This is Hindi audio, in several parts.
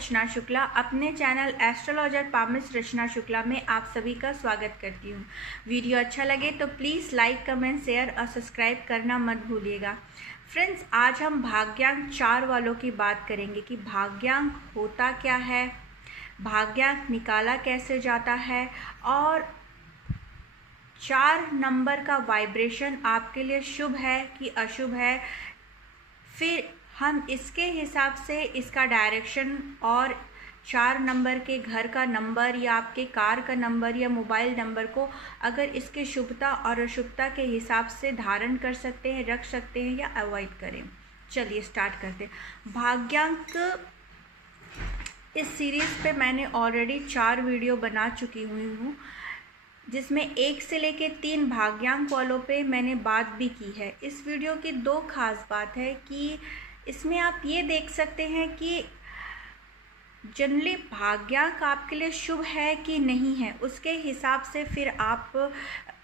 रचना शुक्ला अपने चैनल एस्ट्रोलॉजर पामिस रचना शुक्ला में आप सभी का स्वागत करती हूँ। वीडियो अच्छा लगे तो प्लीज़ लाइक, कमेंट, शेयर और सब्सक्राइब करना मत भूलिएगा। फ्रेंड्स, आज हम भाग्यांक 4 वालों की बात करेंगे कि भाग्यांक होता क्या है, भाग्यांक निकाला कैसे जाता है और 4 नंबर का वाइब्रेशन आपके लिए शुभ है कि अशुभ है। फिर हम इसके हिसाब से इसका डायरेक्शन और 4 नंबर के घर का नंबर या आपके कार का नंबर या मोबाइल नंबर को अगर इसके शुभता और अशुभता के हिसाब से धारण कर सकते हैं, रख सकते हैं या अवॉइड करें। चलिए स्टार्ट करते हैं। भाग्यांक इस सीरीज़ पे मैंने ऑलरेडी 4 वीडियो बना चुकी हुई हूँ, जिसमें 1 से लेके 3 भाग्यांक वालों पे मैंने बात भी की है। इस वीडियो की 2 खास बात है कि इसमें आप ये देख सकते हैं कि जनरली भाग्यांक आपके लिए शुभ है कि नहीं है, उसके हिसाब से फिर आप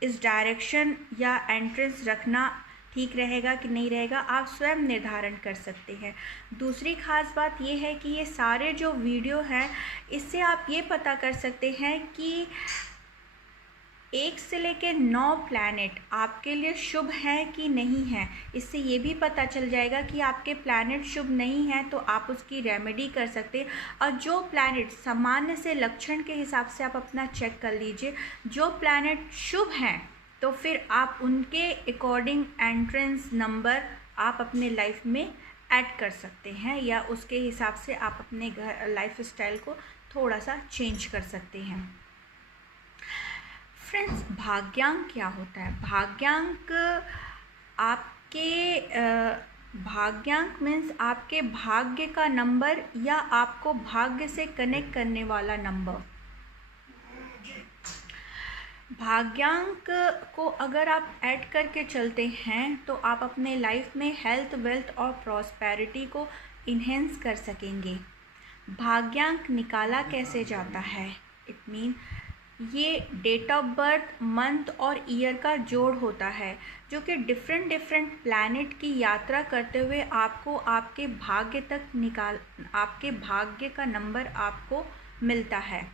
इस डायरेक्शन या एंट्रेंस रखना ठीक रहेगा कि नहीं रहेगा, आप स्वयं निर्धारण कर सकते हैं। दूसरी खास बात ये है कि ये सारे जो वीडियो हैं इससे आप ये पता कर सकते हैं कि 1 से लेकर 9 प्लैनेट आपके लिए शुभ हैं कि नहीं हैं। इससे ये भी पता चल जाएगा कि आपके प्लैनेट शुभ नहीं हैं तो आप उसकी रेमेडी कर सकते हैं। और जो प्लैनेट सामान्य से लक्षण के हिसाब से आप अपना चेक कर लीजिए, जो प्लैनेट शुभ हैं तो फिर आप उनके अकॉर्डिंग एंट्रेंस नंबर आप अपने लाइफ में ऐड कर सकते हैं या उसके हिसाब से आप अपने घर लाइफ स्टाइल को थोड़ा सा चेंज कर सकते हैं। फ्रेंड्स, भाग्यांक क्या होता है? भाग्यांक भाग्यांक मीन्स आपके भाग्य का नंबर या आपको भाग्य से कनेक्ट करने वाला नंबर। भाग्यांक को अगर आप ऐड करके चलते हैं तो आप अपने लाइफ में हेल्थ, वेल्थ और प्रॉस्पेरिटी को इन्हेंस कर सकेंगे। भाग्यांक निकाला कैसे जाता है? इट मीन ये डेट ऑफ बर्थ, मंथ और ईयर का जोड़ होता है जो कि डिफरेंट प्लैनेट की यात्रा करते हुए आपको आपके भाग्य तक आपके भाग्य का नंबर आपको मिलता है।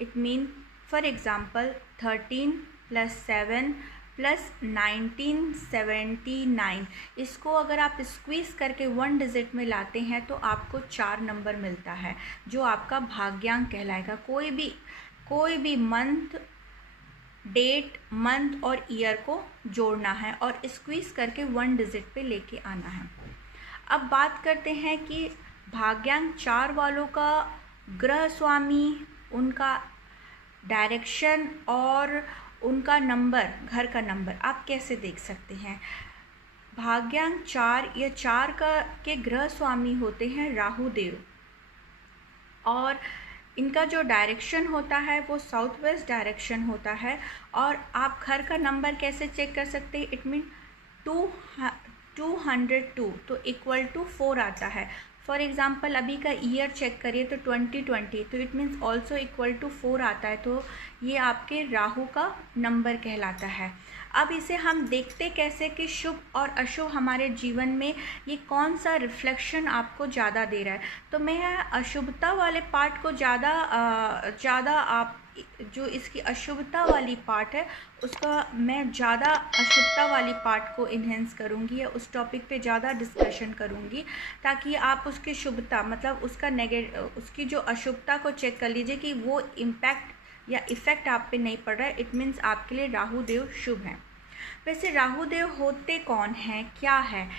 इट मीन फॉर एग्ज़ाम्पल 13 + 7 + 1979, इसको अगर आप स्क्वीज़ करके 1 डिजिट में लाते हैं तो आपको 4 नंबर मिलता है जो आपका भाग्यांक कहलाएगा। कोई भी मंथ, डेट, मंथ और ईयर को जोड़ना है और स्क्वीज़ करके 1 डिजिट पे लेके आना है। अब बात करते हैं कि भाग्यांक 4 वालों का ग्रह स्वामी, उनका डायरेक्शन और उनका नंबर, घर का नंबर आप कैसे देख सकते हैं। भाग्यांक 4 या 4 के ग्रह स्वामी होते हैं राहु देव और इनका जो डायरेक्शन होता है वो साउथ वेस्ट डायरेक्शन होता है। और आप घर का नंबर कैसे चेक कर सकते हैं? इट मीन 202 तो = 4 आता है। फॉर एग्ज़ाम्पल अभी का ईयर चेक करिए तो 2020 तो इट मीन्स ऑल्सो = 4 आता है, तो ये आपके राहु का नंबर कहलाता है। अब इसे हम देखते कैसे कि शुभ और अशुभ हमारे जीवन में ये कौन सा रिफ्लेक्शन आपको ज़्यादा दे रहा है। तो मैं अशुभता वाले पार्ट को ज़्यादा आप जो इसकी अशुभता वाली पार्ट है उसका मैं ज़्यादा अशुभता वाली पार्ट को इन्हेंस करूँगी या उस टॉपिक पे ज़्यादा डिस्कशन करूँगी ताकि आप उसकी शुभता मतलब उसकी जो अशुभता को चेक कर लीजिए कि वो इम्पैक्ट या इफ़ेक्ट आप पे नहीं पड़ रहा है। इट मीन्स आपके लिए राहु देव शुभ हैं। वैसे राहु देव होते कौन हैं, क्या है?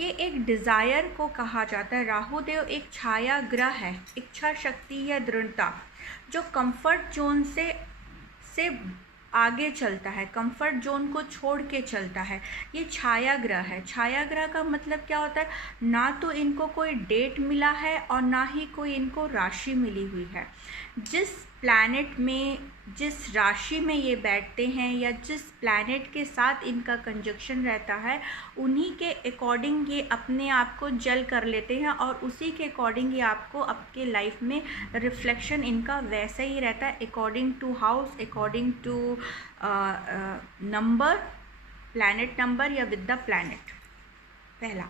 ये एक डिज़ायर को कहा जाता है। राहु देव एक छाया ग्रह है, इच्छा शक्ति या दृढ़ता, जो कंफर्ट जोन से आगे चलता है, कंफर्ट जोन को छोड़ के चलता है। ये छाया ग्रह है। छाया ग्रह का मतलब क्या होता है? ना तो इनको कोई डेट मिला है और ना ही कोई इनको राशि मिली हुई है। जिस प्लैनेट में, जिस राशि में ये बैठते हैं या जिस प्लैनेट के साथ इनका कंजक्शन रहता है उन्हीं के अकॉर्डिंग ये अपने आप को जल कर लेते हैं और उसी के अकॉर्डिंग ये आपको आपके लाइफ में रिफ्लेक्शन इनका वैसा ही रहता है, according to house, according to number, planet number या विद द प्लैनेट। पहला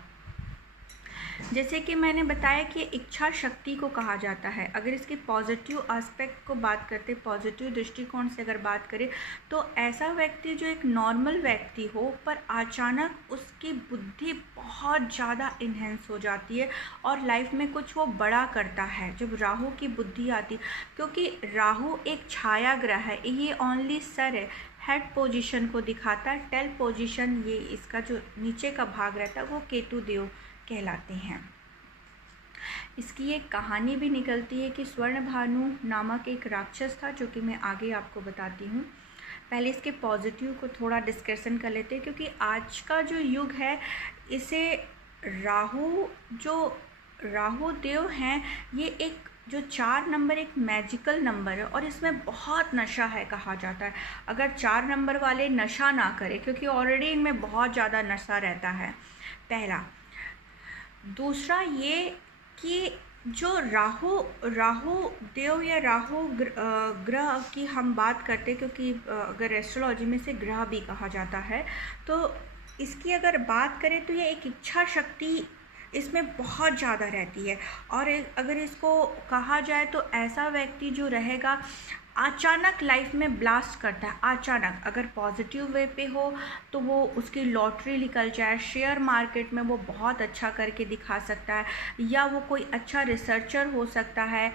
जैसे कि मैंने बताया कि इच्छा शक्ति को कहा जाता है। अगर इसके पॉजिटिव एस्पेक्ट को बात करते, पॉजिटिव दृष्टिकोण से अगर बात करें, तो ऐसा व्यक्ति जो एक नॉर्मल व्यक्ति हो पर अचानक उसकी बुद्धि बहुत ज़्यादा इन्हेंस हो जाती है और लाइफ में कुछ वो बड़ा करता है जब राहु की बुद्धि आती, क्योंकि राहु एक छाया ग्रह है, ये ओनली सर है, हेड पोजीशन को दिखाता है। टेल पोजीशन, ये इसका जो नीचे का भाग रहता है वो केतु देव कहलाते हैं। इसकी एक कहानी भी निकलती है कि स्वर्ण भानु नामक एक राक्षस था, जो कि मैं आगे आपको बताती हूँ। पहले इसके पॉजिटिव को थोड़ा डिस्कशन कर लेते हैं, क्योंकि आज का जो युग है इसे राहु देव हैं, ये एक जो 4 नंबर एक मैजिकल नंबर है और इसमें बहुत नशा है कहा जाता है। अगर 4 नंबर वाले नशा ना करें, क्योंकि ऑलरेडी इनमें बहुत ज़्यादा नशा रहता है, पहला। दूसरा ये कि जो राहु देव या राहु ग्रह की हम बात करते, क्योंकि अगर एस्ट्रोलॉजी में से ग्रह भी कहा जाता है, तो इसकी अगर बात करें तो ये एक इच्छा शक्ति इसमें बहुत ज़्यादा रहती है। और अगर इसको कहा जाए तो ऐसा व्यक्ति जो रहेगा अचानक लाइफ में ब्लास्ट करता है। अचानक अगर पॉजिटिव वे पे हो तो वो उसकी लॉटरी निकल जाए, शेयर मार्केट में वो बहुत अच्छा करके दिखा सकता है, या वो कोई अच्छा रिसर्चर हो सकता है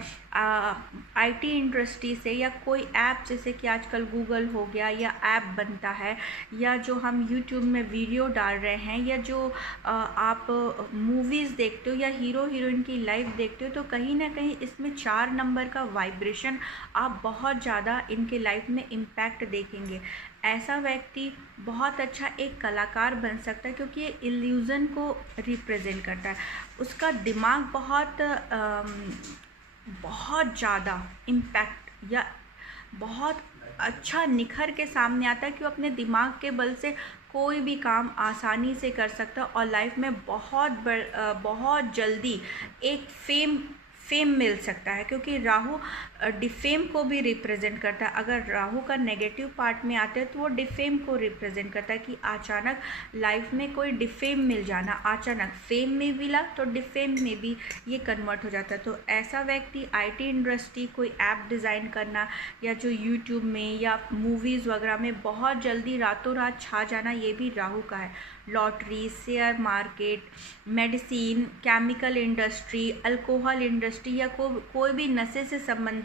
आईटी इंडस्ट्री से, या कोई ऐप जैसे कि आजकल गूगल हो गया या ऐप बनता है, या जो हम यूट्यूब में वीडियो डाल रहे हैं, या जो आप मूवीज़ देखते हो या हीरो हीरोइन की लाइफ देखते हो, तो कहीं ना कहीं इसमें 4 नंबर का वाइब्रेशन आप बहुत ज़्यादा इनके लाइफ में इम्पैक्ट देखेंगे। ऐसा व्यक्ति बहुत अच्छा एक कलाकार बन सकता है, क्योंकि ये इल्यूज़न को रिप्रेजेंट करता है। उसका दिमाग बहुत ज़्यादा इम्पैक्ट या बहुत अच्छा निखर के सामने आता है कि वो अपने दिमाग के बल से कोई भी काम आसानी से कर सकता है और लाइफ में बहुत जल्दी एक फेम मिल सकता है, क्योंकि राहु डिफेम को भी रिप्रेजेंट करता है। अगर राहु का नेगेटिव पार्ट में आते हैं तो वो डिफेम को रिप्रेजेंट करता है कि अचानक लाइफ में कोई डिफेम मिल जाना, अचानक फेम में मिला तो डिफेम में भी ये कन्वर्ट हो जाता है। तो ऐसा व्यक्ति आईटी इंडस्ट्री, कोई ऐप डिज़ाइन करना, या जो यूट्यूब में या मूवीज़ वगैरह में बहुत जल्दी रातों रात छा जाना, ये भी राहु का है। Lottery, share market, medicine, chemical industry, alcohol industry, या कोई भी नशे से संबंधित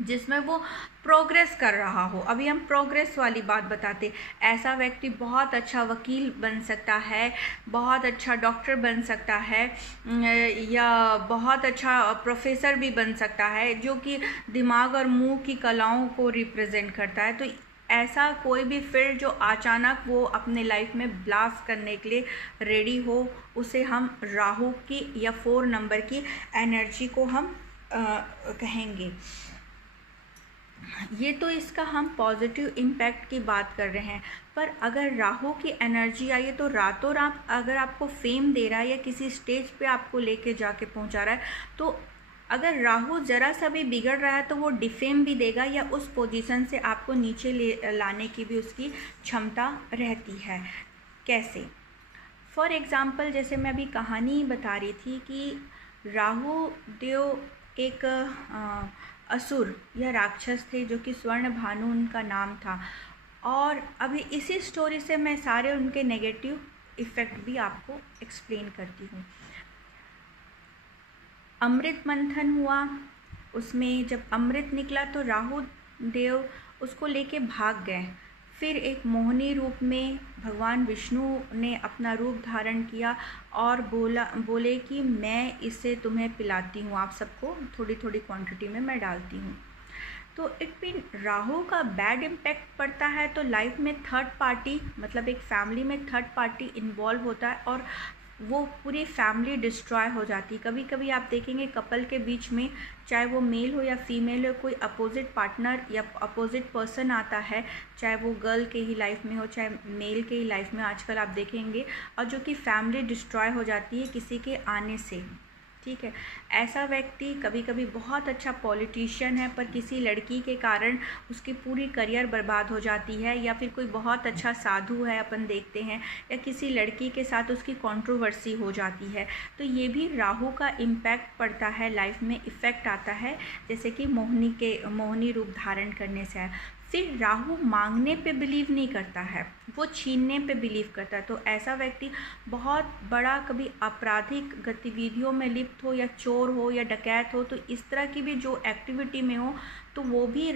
जिसमें वो प्रोग्रेस कर रहा हो। अभी हम प्रोग्रेस वाली बात बताते, ऐसा व्यक्ति बहुत अच्छा वकील बन सकता है, बहुत अच्छा डॉक्टर बन सकता है, या बहुत अच्छा प्रोफेसर भी बन सकता है, जो कि दिमाग और मुंह की कलाओं को रिप्रेजेंट करता है। तो ऐसा कोई भी फील्ड जो अचानक वो अपने लाइफ में ब्लास्ट करने के लिए रेडी हो, उसे हम राहु की या 4 नंबर की एनर्जी को हम कहेंगे। ये तो इसका हम पॉजिटिव इम्पैक्ट की बात कर रहे हैं, पर अगर राहु की एनर्जी आई है तो रातों रात अगर आपको फेम दे रहा है या किसी स्टेज पे आपको लेके जाके पहुंचा रहा है, तो अगर राहु ज़रा सा भी बिगड़ रहा है तो वो डिफेम भी देगा, या उस पोजीशन से आपको नीचे लाने की भी उसकी क्षमता रहती है। कैसे? फॉर एग्ज़ाम्पल, जैसे मैं अभी कहानी बता रही थी कि राहु देव एक असुर या राक्षस थे, जो कि स्वर्ण भानु उनका नाम था। और अभी इसी स्टोरी से मैं सारे उनके नेगेटिव इफ़ेक्ट भी आपको एक्सप्लेन करती हूँ। अमृत मंथन हुआ, उसमें जब अमृत निकला तो राहु देव उसको लेके भाग गए। फिर एक मोहिनी रूप में भगवान विष्णु ने अपना रूप धारण किया और बोले कि मैं इसे तुम्हें पिलाती हूँ, आप सबको थोड़ी थोड़ी क्वांटिटी में मैं डालती हूँ। तो इट मीन राहु का बैड इम्पैक्ट पड़ता है तो लाइफ में थर्ड पार्टी, मतलब एक फैमिली में थर्ड पार्टी इन्वॉल्व होता है और वो पूरी फैमिली डिस्ट्रॉय हो जाती है। कभी कभी आप देखेंगे कपल के बीच में, चाहे वो मेल हो या फीमेल हो, कोई अपोजिट पार्टनर या अपोजिट पर्सन आता है, चाहे वो गर्ल के ही लाइफ में हो चाहे मेल के ही लाइफ में, आजकल आप देखेंगे, और जो कि फैमिली डिस्ट्रॉय हो जाती है किसी के आने से। ठीक है। ऐसा व्यक्ति कभी कभी बहुत अच्छा पॉलिटिशियन है, पर किसी लड़की के कारण उसकी पूरी करियर बर्बाद हो जाती है, या फिर कोई बहुत अच्छा साधु है अपन देखते हैं, या किसी लड़की के साथ उसकी कंट्रोवर्सी हो जाती है। तो ये भी राहु का इम्पैक्ट पड़ता है, लाइफ में इफ़ेक्ट आता है, जैसे कि मोहिनी रूप धारण करने से है। फिर राहु मांगने पे बिलीव नहीं करता है, वो छीनने पे बिलीव करता है। तो ऐसा व्यक्ति बहुत बड़ा कभी आपराधिक गतिविधियों में लिप्त हो, या चोर हो, या डकैत हो, तो इस तरह की भी जो एक्टिविटी में हो, तो वो भी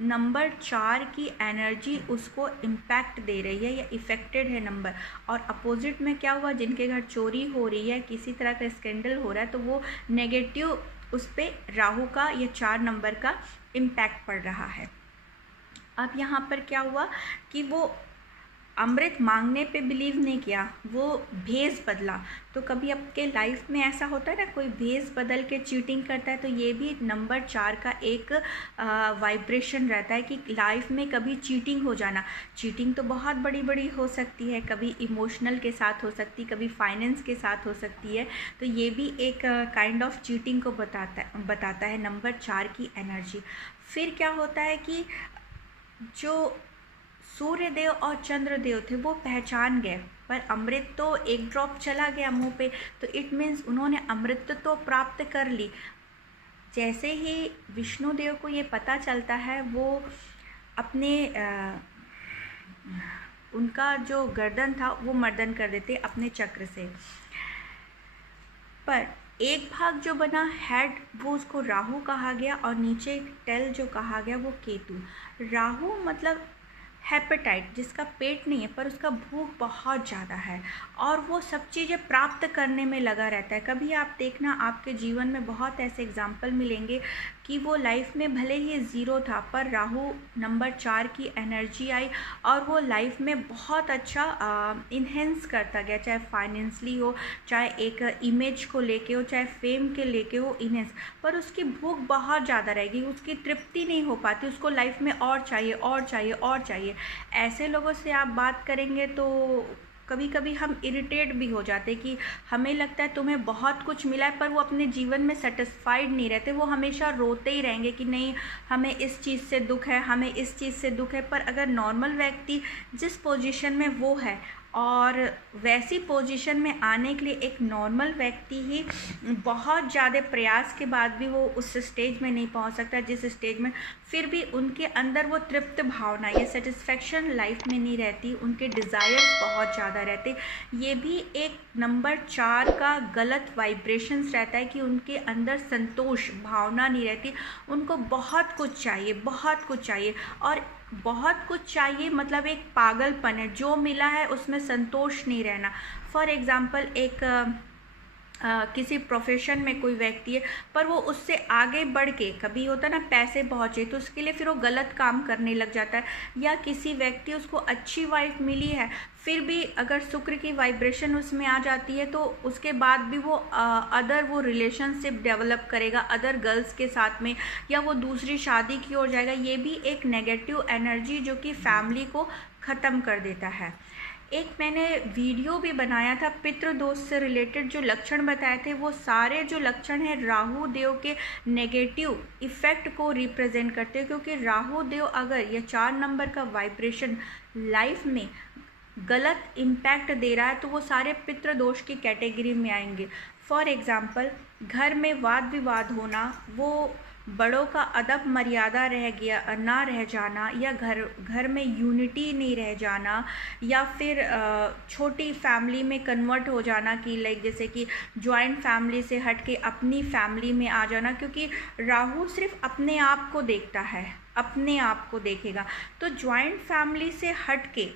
नंबर 4 की एनर्जी उसको इम्पैक्ट दे रही है, या इफ़ेक्टेड है नंबर। और अपोजिट में क्या हुआ, जिनके घर चोरी हो रही है, किसी तरह का स्कैंडल हो रहा है, तो वो नेगेटिव उस पर राहु का या 4 नंबर का इम्पैक्ट पड़ रहा है। अब यहाँ पर क्या हुआ कि वो अमृत मांगने पे बिलीव नहीं किया, वो भेस बदला। तो कभी आपके लाइफ में ऐसा होता है ना, कोई भेस बदल के चीटिंग करता है, तो ये भी नंबर 4 का एक वाइब्रेशन रहता है कि लाइफ में कभी चीटिंग हो जाना। चीटिंग तो बहुत बड़ी बड़ी हो सकती है, कभी इमोशनल के साथ हो सकती है, कभी फाइनेंस के साथ हो सकती है। तो ये भी एक काइंड ऑफ चीटिंग को बताता है नंबर 4 की एनर्जी। फिर क्या होता है कि जो सूर्य देव और चंद्र देव थे वो पहचान गए, पर अमृत तो एक ड्रॉप चला गया मुंह पे, तो इट मीन्स उन्होंने अमृत तो प्राप्त कर ली। जैसे ही विष्णु देव को ये पता चलता है, वो अपने उनका जो गर्दन था वो मर्दन कर देते अपने चक्र से। पर एक भाग जो बना हेड, वो उसको राहु कहा गया, और नीचे टेल जो कहा गया वो केतु। राहु मतलब हेपेटाइट, जिसका पेट नहीं है पर उसका भूख बहुत ज़्यादा है, और वो सब चीज़ें प्राप्त करने में लगा रहता है। कभी आप देखना, आपके जीवन में बहुत ऐसे एग्जाम्पल मिलेंगे कि वो लाइफ में भले ही 0 था, पर राहु नंबर 4 की एनर्जी आई और वो लाइफ में बहुत अच्छा इन्हेंस करता गया, चाहे फाइनेंशली हो, चाहे एक इमेज को लेके हो, चाहे फेम के लेके हो, इन्हेंस। पर उसकी भूख बहुत ज़्यादा रहेगी, उसकी तृप्ति नहीं हो पाती, उसको लाइफ में और चाहिए और चाहिए और चाहिए। ऐसे लोगों से आप बात करेंगे तो कभी कभी हम इरिटेट भी हो जाते कि हमें लगता है तुम्हें बहुत कुछ मिला है, पर वो अपने जीवन में सेटिस्फाइड नहीं रहते, वो हमेशा रोते ही रहेंगे कि नहीं, हमें इस चीज़ से दुख है, हमें इस चीज़ से दुख है। पर अगर नॉर्मल व्यक्ति जिस पोजीशन में वो है, और वैसी पोजीशन में आने के लिए एक नॉर्मल व्यक्ति ही बहुत ज़्यादा प्रयास के बाद भी वो उस स्टेज में नहीं पहुंच सकता जिस स्टेज में, फिर भी उनके अंदर वो तृप्त भावना या सेटिस्फेक्शन लाइफ में नहीं रहती, उनके डिज़ायर्स बहुत ज़्यादा रहते। ये भी एक नंबर 4 का गलत वाइब्रेशंस रहता है कि उनके अंदर संतोष भावना नहीं रहती, उनको बहुत कुछ चाहिए, बहुत कुछ चाहिए। और बहुत कुछ चाहिए मतलब एक पागलपन है, जो मिला है उसमें संतोष नहीं रहना। फॉर एग्ज़ाम्पल एक किसी प्रोफेशन में कोई व्यक्ति है, पर वो उससे आगे बढ़ के, कभी होता है ना पैसे पहुँचे, तो उसके लिए फिर वो गलत काम करने लग जाता है। या किसी व्यक्ति, उसको अच्छी वाइफ मिली है, फिर भी अगर शुक्र की वाइब्रेशन उसमें आ जाती है, तो उसके बाद भी वो वो रिलेशनशिप डेवलप करेगा अदर गर्ल्स के साथ में, या वो दूसरी शादी की ओर जाएगा। ये भी एक नेगेटिव एनर्जी जो कि फैमिली को ख़त्म कर देता है। एक मैंने वीडियो भी बनाया था पितृदोष से रिलेटेड, जो लक्षण बताए थे वो सारे जो लक्षण हैं राहु देव के नेगेटिव इफ़ेक्ट को रिप्रेजेंट करते हैं। क्योंकि राहु देव अगर ये 4 नंबर का वाइब्रेशन लाइफ में गलत इम्पैक्ट दे रहा है, तो वो सारे पितृदोष की कैटेगरी में आएंगे। फॉर एग्ज़ाम्पल, घर में वाद विवाद होना, वो बड़ों का अदब मर्यादा ना रह जाना, या घर में यूनिटी नहीं रह जाना, या फिर छोटी फैमिली में कन्वर्ट हो जाना कि लाइक जैसे कि जॉइंट फैमिली से हट के अपनी फैमिली में आ जाना। क्योंकि राहु सिर्फ अपने आप को देखता है, अपने आप को देखेगा। तो जॉइंट फैमिली से हट के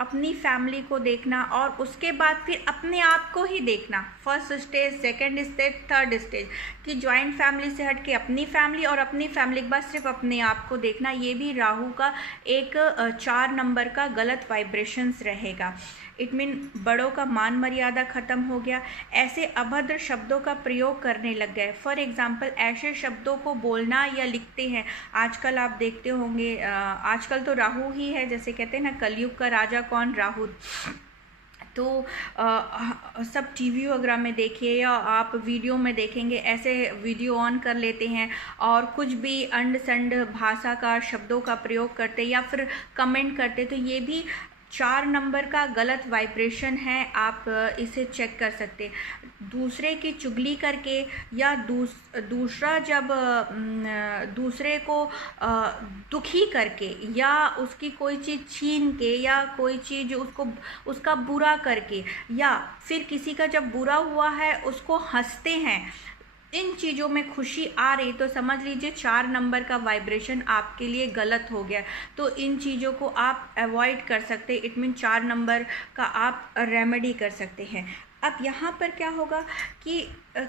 अपनी फैमिली को देखना, और उसके बाद फिर अपने आप को ही देखना, first stage, second stage, third stage, कि जॉइंट फैमिली से हट के अपनी फैमिली, और अपनी फैमिली के बाद सिर्फ अपने आप को देखना। ये भी राहु का एक 4 नंबर का गलत वाइब्रेशंस रहेगा। इट मीन बड़ों का मान मर्यादा ख़त्म हो गया, ऐसे अभद्र शब्दों का प्रयोग करने लग गए। फॉर एग्ज़ाम्पल, ऐसे शब्दों को बोलना या लिखते हैं आजकल आप देखते होंगे, आजकल तो राहु ही है, जैसे कहते हैं ना कलयुग का राजा कौन, राहु। तो सब टीवी वगैरह में देखिए या आप वीडियो में देखेंगे, ऐसे वीडियो ऑन कर लेते हैं और कुछ भी अंड संड भाषा का शब्दों का प्रयोग करते या फिर कमेंट करते, तो ये भी 4 नंबर का गलत वाइब्रेशन है। आप इसे चेक कर सकते। दूसरे की चुगली करके या दूसरा जब दूसरे को दुखी करके या उसकी कोई चीज़ छीन के या कोई चीज़ उसका बुरा करके या फिर किसी का जब बुरा हुआ है उसको हंसते हैं, इन चीज़ों में खुशी आ रही तो समझ लीजिए 4 नंबर का वाइब्रेशन आपके लिए गलत हो गया। तो इन चीज़ों को आप अवॉइड कर सकते, इट मीन 4 नंबर का आप रेमेडी कर सकते हैं। अब यहाँ पर क्या होगा कि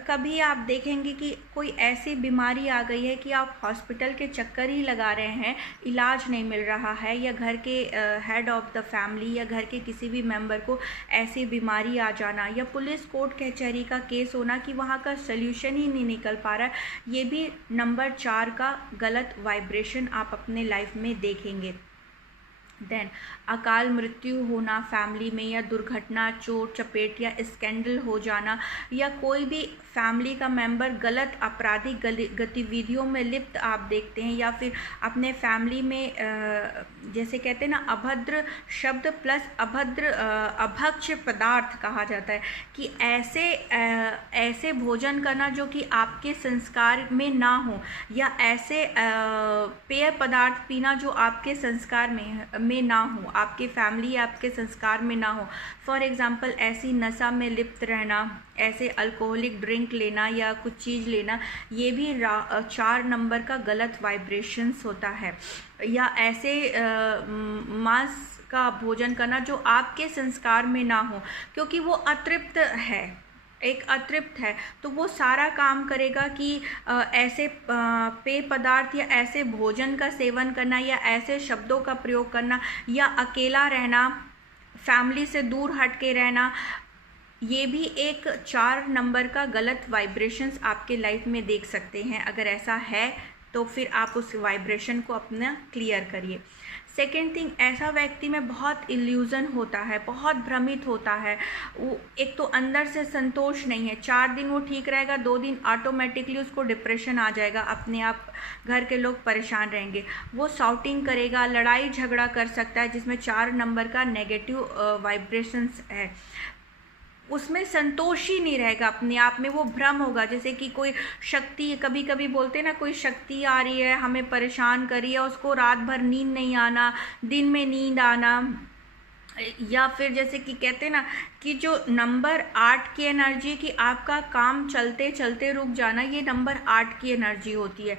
कभी आप देखेंगे कि कोई ऐसी बीमारी आ गई है कि आप हॉस्पिटल के चक्कर ही लगा रहे हैं, इलाज नहीं मिल रहा है, या घर के हेड ऑफ द फैमिली या घर के किसी भी मेंबर को ऐसी बीमारी आ जाना या पुलिस कोर्ट कचहरी का केस होना कि वहाँ का सल्यूशन ही नहीं निकल पा रहा है, ये भी नंबर 4 का गलत वाइब्रेशन आप अपने लाइफ में देखेंगे। देन अकाल मृत्यु होना फैमिली में, या दुर्घटना, चोट चपेट या स्कैंडल हो जाना, या कोई भी फैमिली का मेंबर गलत आपराधिक गतिविधियों में लिप्त आप देखते हैं, या फिर अपने फैमिली में जैसे कहते हैं ना अभद्र शब्द प्लस अभद्र अभक्ष्य पदार्थ कहा जाता है कि ऐसे भोजन करना जो कि आपके संस्कार में ना हो, या ऐसे पेय पदार्थ पीना जो आपके संस्कार में ना हो, आपके फैमिली आपके संस्कार में ना हो। फॉर एग्ज़ाम्पल ऐसी नशा में लिप्त रहना, ऐसे अल्कोहलिक ड्रिंक लेना या कुछ चीज़ लेना, ये भी 4 नंबर का गलत वाइब्रेशंस होता है। या ऐसे मांस का भोजन करना जो आपके संस्कार में ना हो, क्योंकि वो अतृप्त है, एक अतृप्त है, तो वो सारा काम करेगा कि ऐसे पेय पदार्थ या ऐसे भोजन का सेवन करना या ऐसे शब्दों का प्रयोग करना या अकेला रहना, फैमिली से दूर हट के रहना, ये भी एक 4 नंबर का गलत वाइब्रेशंस आपके लाइफ में देख सकते हैं। अगर ऐसा है तो फिर आप उस वाइब्रेशन को अपना क्लियर करिए। सेकेंड थिंग, ऐसा व्यक्ति में बहुत इल्यूज़न होता है, बहुत भ्रमित होता है, वो एक तो अंदर से संतोष नहीं है। 4 दिन वो ठीक रहेगा, 2 दिन ऑटोमेटिकली उसको डिप्रेशन आ जाएगा, अपने आप घर के लोग परेशान रहेंगे, वो शाउटिंग करेगा, लड़ाई झगड़ा कर सकता है, जिसमें 4 नंबर का नेगेटिव वाइब्रेशंस है। उसमें संतोष ही नहीं रहेगा, अपने आप में वो भ्रम होगा, जैसे कि कोई शक्ति, कभी कभी बोलते हैं ना कोई शक्ति आ रही है हमें परेशान कर रही है, उसको रात भर नींद नहीं आना, दिन में नींद आना, या फिर जैसे कि कहते हैं ना कि जो नंबर 8 की एनर्जी कि आपका काम चलते चलते रुक जाना, ये नंबर 8 की एनर्जी होती है।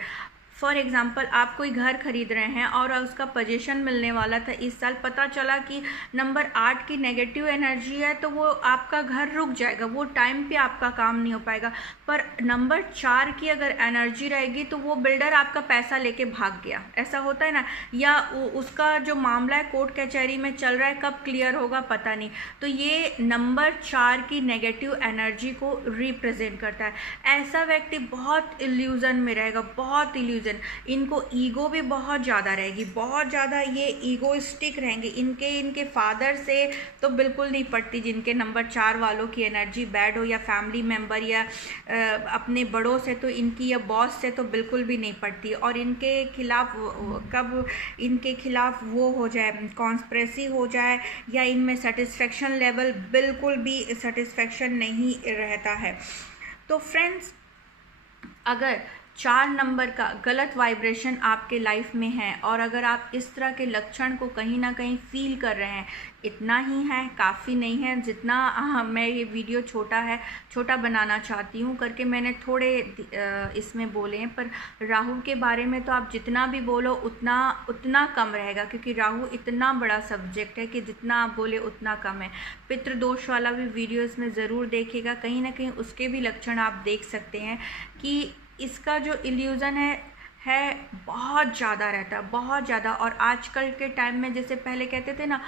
फॉर एग्ज़ाम्पल आप कोई घर खरीद रहे हैं और उसका पोजीशन मिलने वाला था इस साल, पता चला कि नंबर 8 की नेगेटिव एनर्जी है, तो वो आपका घर रुक जाएगा, वो टाइम पे आपका काम नहीं हो पाएगा। पर नंबर 4 की अगर एनर्जी रहेगी तो वो बिल्डर आपका पैसा लेके भाग गया, ऐसा होता है ना, या उसका जो मामला है कोर्ट कचहरी में चल रहा है, कब क्लियर होगा पता नहीं। तो ये नंबर 4 की नेगेटिव एनर्जी को रिप्रेजेंट करता है। ऐसा व्यक्ति बहुत इल्यूज़न में रहेगा, बहुत इल्यूज़न, इनको ईगो भी बहुत ज़्यादा रहेगी, बहुत ज़्यादा ये ईगोइस्टिक रहेंगे। इनके फादर से तो बिल्कुल नहीं पड़ती, जिनके नंबर 4 वालों की एनर्जी बैड हो, या फैमिली मेम्बर या अपने बड़ों से तो इनकी, या बॉस से तो बिल्कुल भी नहीं पड़ती। और इनके खिलाफ कब इनके खिलाफ वो हो जाए, कॉन्स्पिरेसी हो जाए, या इनमें सेटिस्फेक्शन लेवल बिल्कुल भी सेटिस्फेक्शन नहीं रहता है। तो फ्रेंड्स, अगर 4 नंबर का गलत वाइब्रेशन आपके लाइफ में है और अगर आप इस तरह के लक्षण को कहीं ना कहीं फील कर रहे हैं, इतना ही है, काफ़ी नहीं है। जितना मैं ये वीडियो छोटा बनाना चाहती हूँ करके मैंने थोड़े इसमें बोले हैं, पर राहु के बारे में तो आप जितना भी बोलो उतना कम रहेगा, क्योंकि राहु इतना बड़ा सब्जेक्ट है कि जितना आप बोले उतना कम है। पितृदोष वाला भी वीडियो इसमें ज़रूर देखिएगा, कहीं ना कहीं उसके भी लक्षण आप देख सकते हैं कि इसका जो इल्यूज़न है बहुत ज़्यादा रहता है, बहुत ज़्यादा। और आजकल के टाइम में, जैसे पहले कहते थे ना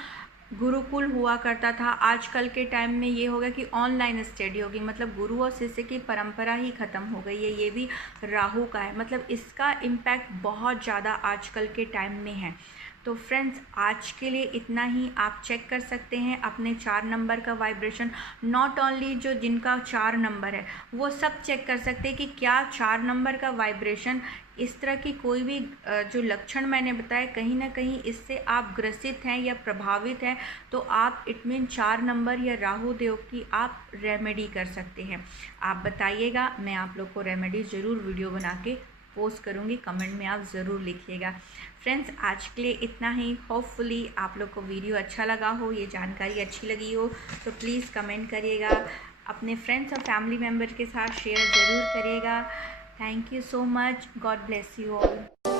गुरुकुल हुआ करता था, आजकल के टाइम में ये हो गया कि ऑनलाइन स्टडी होगी, मतलब गुरु और शिष्य की परंपरा ही ख़त्म हो गई है। ये भी राहु का है, मतलब इसका इम्पैक्ट बहुत ज़्यादा आजकल के टाइम में है। तो फ्रेंड्स आज के लिए इतना ही। आप चेक कर सकते हैं अपने 4 नंबर का वाइब्रेशन। नॉट ओनली जो जिनका 4 नंबर है वो सब चेक कर सकते हैं कि क्या 4 नंबर का वाइब्रेशन, इस तरह की कोई भी जो लक्षण मैंने बताए कहीं ना कहीं इससे आप ग्रसित हैं या प्रभावित हैं, तो आप इट मीन 4 नंबर या राहु देव की आप रेमेडी कर सकते हैं। आप बताइएगा, मैं आप लोग को रेमेडी ज़रूर वीडियो बना के पोस्ट करूँगी, कमेंट में आप ज़रूर लिखिएगा। फ्रेंड्स आज के लिए इतना ही। होपफुली आप लोग को वीडियो अच्छा लगा हो, ये जानकारी अच्छी लगी हो, तो प्लीज़ कमेंट करिएगा, अपने फ्रेंड्स और फैमिली मेम्बर के साथ शेयर ज़रूर करिएगा। Thank you so much. God bless you all.